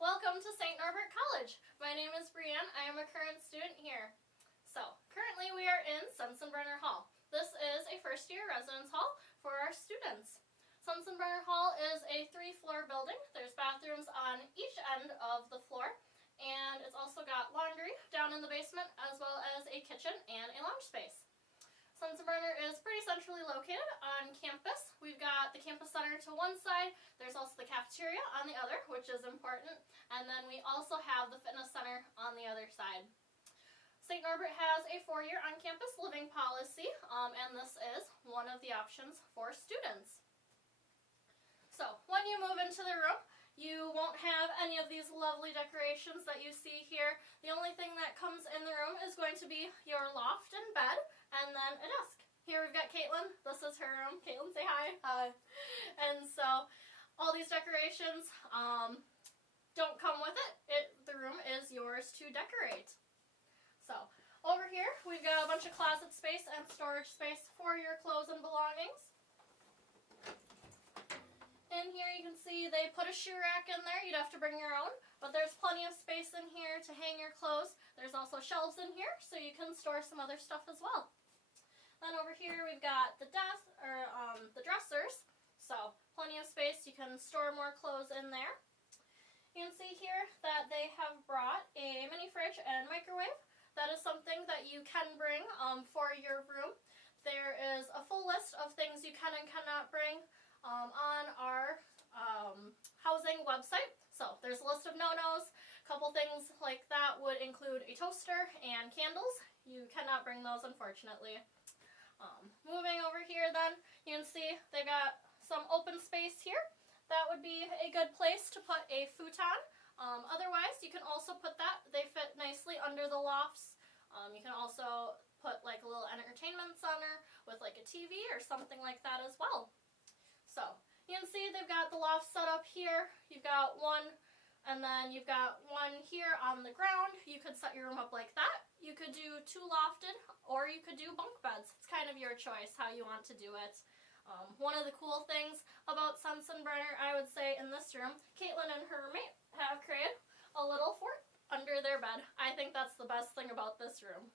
Welcome to St. Norbert College. My name is Brianne. I am a current student here. So, currently we are in Sensenbrenner Hall. This is a first-year residence hall for our students. Sensenbrenner Hall is a 3-floor building. There's bathrooms on each end of the floor, and it's also got laundry down in the basement, as well as a kitchen and a lounge space. Sensenbrenner is pretty centrally located on campus. We've got the campus center to one side, there's also the cafeteria on the other, which is important, and then we also have the fitness center on the other side. St. Norbert has a 4-year on-campus living policy, and this is one of the options for students. So, when you move into the room, you won't have any of these lovely decorations that you see here. The only thing that comes in the room is going to be your loft and bed, and then a desk. Here we've got Caitlin. This is her room. Caitlin, say hi. Hi. And so, all these decorations don't come with it. The room is yours to decorate. So, over here we've got a bunch of closet space and storage space for your clothes and belongings. In here you can see they put a shoe rack in there. You'd have to bring your own, but there's plenty of space in here to hang your clothes. There's also shelves in here, so you can store some other stuff as well. Then over here we've got the the dressers, so plenty of space. You can store more clothes in there. You can see here that they have brought a mini fridge and microwave. That is something that you can bring for your room. There is a full list of things you can and cannot bring on our housing website. So there's a list of no-nos. A couple things like that would include a toaster and candles. You cannot bring those, unfortunately. Moving over here then, you can see they've got some open space here. That would be a good place to put a futon. Otherwise, you can also put that. They fit nicely under the lofts. You can also put like a little entertainment center with like a TV or something like that as well. So, you can see they've got the loft set up here. You've got one, and then you've got one here on the ground. You could set your room up like that. You could do 2 lofted, or you could do bunk beds. It's kind of your choice how you want to do it. One of the cool things about Sensenbrenner, I would say, in this room, Caitlin and her roommate have created a little fort under their bed. I think that's the best thing about this room.